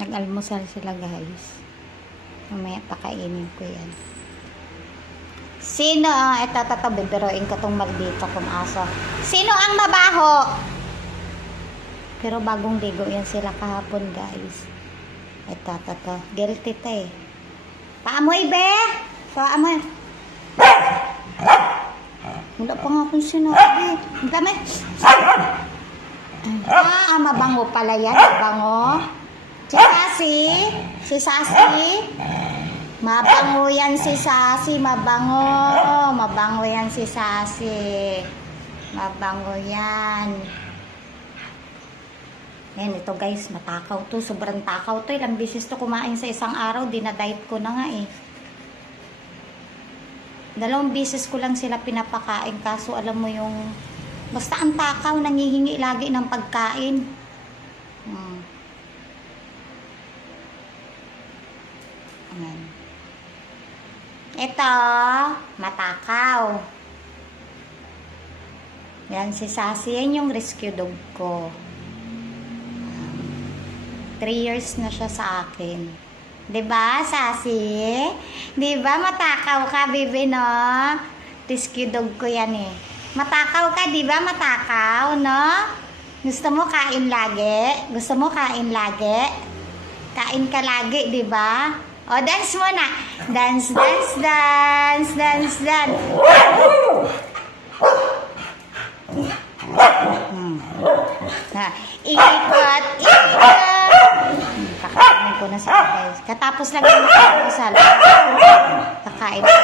Nag-almusal sila, guys. Mamaya pakainin ko yan. Sino ang tatabi? Biruin ko tong maldito kong aso. Sino ang mabaho? Pero bagong ligo yan sila kahapon, guys. Ito. Guilty ta eh. Paamoy, be! Paamoy. Wala pa nga akong sinabi. Ang dami. Mabango pala yan. Mabango. Si Sassy. Mabango yan si Sassy. Mabango yan si Sassy. Mabango yan. Ayan, ito guys, matakaw to. Sobrang takaw to. Ilang beses to kumain sa isang araw. Dinadiet ko na nga eh. 2 beses ko lang sila pinapakain. Kaso alam mo yung, basta ang takaw, nangihingi lagi ng pagkain. Ayan. Ito, matakaw. Yan si Sassy. Yan yung rescue dog ko. 3 years na siya sa akin. Diba, Sassy? Diba, matakaw ka, baby, no? Rescue dog ko yan eh. Matakaw ka, diba? Matakaw, no? Gusto mo kain lagi? Gusto mo kain lagi? Kain ka lagi, diba? O, dance mo na. Dance. Ikot. Kakainin ko na sila, guys. Katapos lang yung makakasal. Kakain ko.